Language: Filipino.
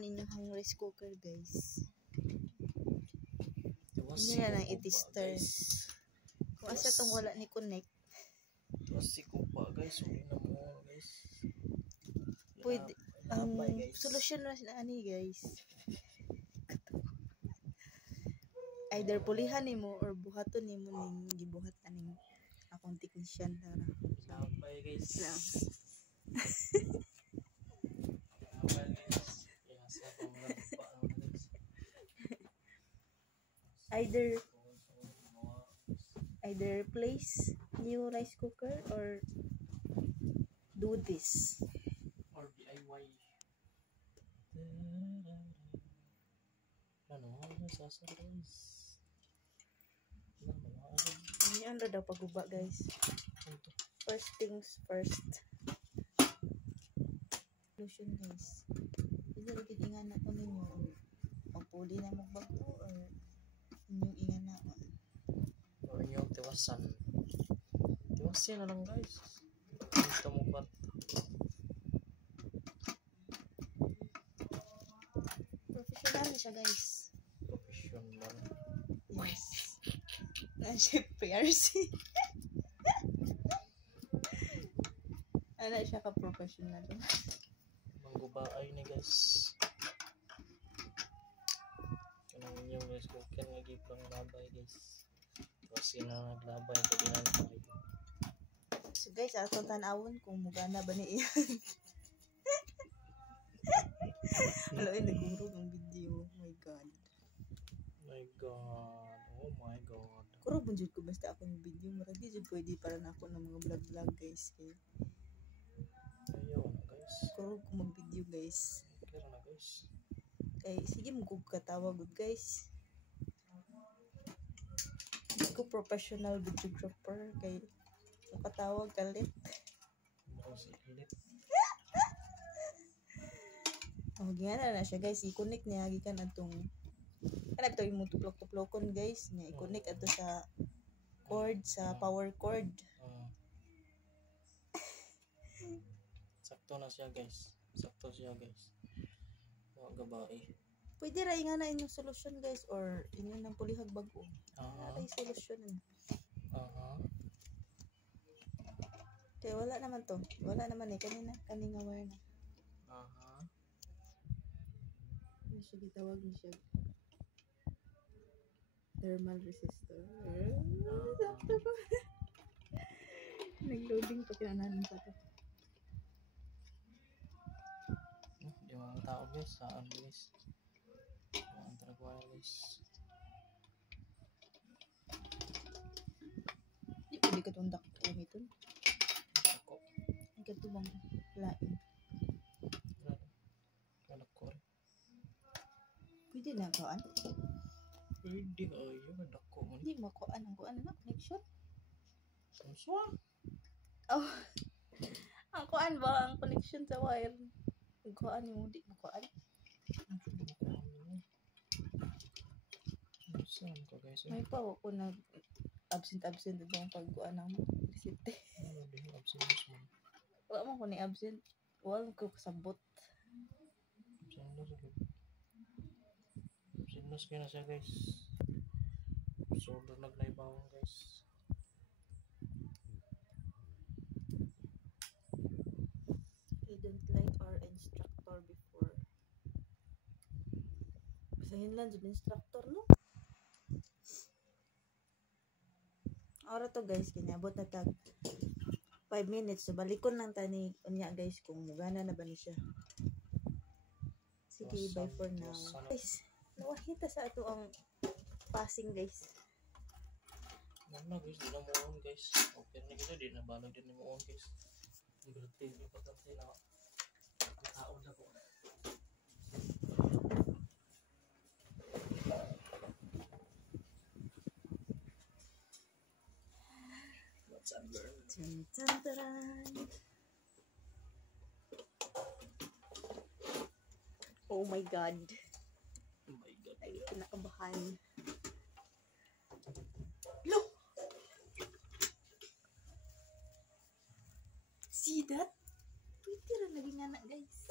naon inyong rice cooker, guys. Hindi na lang i-tester. Kung asa itong wala ni connect. Kasi ko pa, guys. Uli na mo, guys. Pwede. Solusyon na ani, guys. Either pulihan nimo or buhaton nimo ning gibuhatan ning akong technician tara. Labay, guys. Either place new rice cooker or do this or DIY. Ano sasar, guys? Ano daw paguba, guys? First things first. Solution, guys. Isa rin ingan na ito ninyo. Pagpuli na magbago or inyong ingan na or inyong tiwasan. Tiwasin na lang, guys. Ito mo ba? Professional na siya, guys. Professional. Yes. Chef PRC. Ano siya ka-professional. Manggubaay ni, guys. Kanang inyong rice cooker nga gipang labay, guys. Kasi na naglabay ko din tayo. So guys, atong tanawon kung mugana ba ni iyan. Hello, nagurog ang video. Oh my god. My god. Oh my god. Kurog bunjud ko basta ako yung video. Maragi jud pwede para na ako ng mga vlog-vlog, guys. Ayaw na, guys. Kurog ko mag-video, guys. Kaya na, guys. Kay sige mo kog katawa good, guys. Hindi ko professional videographer kay makatawag kalit. Ako si Elit. Oh, gana na siya, guys. I-connect niya gikan atong kanang ito yung tuplok-tuplokon, guys. Niya i-connect ato sa cord, sa power cord. Sakto na siya, guys. Sakto siya, guys. Huwag gabae. Pwede ra nga na inyong solusyon, guys, or inyong nang pulihag bago. Ay solusyon. Kaya wala naman to. Wala naman eh. Kanina wire na. Ano siya gitawag niya siya? Thermal resistor. Nag-loading pa kinananin pa to. Yung mga tao, guys. Saan, guys? Ang tragwala, guys. Di pwede ka itong dakto ito. Ang gato bang lain? Kalakor. Pwede na kuan? Pwede na yung dako man. Hindi mo kuan ang kuan na connection? Samsung? Oh. Ang kuan ba ang connection sa wire? Ang kuan mo di mo kuan? Saan ko, guys? May pa ako nag absent itong pagkuan ng resite. Ano din absent mo? Wala mo ko ni absent. Wala ko kasabot. Absent kaya na siya, guys. Solder naglaibawang, guys. I don't like our instructor before. Basahin lang dyan instructor, no? Ora to, guys, kinabot na tag 5 minutes. So, balikon lang tani unya, guys, kung mugana na ba ni siya. Sige, bye for now. Guys, nawahita sa ato ang passing, guys. Ano, guys, di na mo on, guys. Okay na kita, di na balag din mo on, guys. Ang berarti, yung pagkakti na taon na po. What's up, girl? Oh my god. Oh my god. Ay, kinakabahan. Look! See that? Pwede rin naging anak, guys.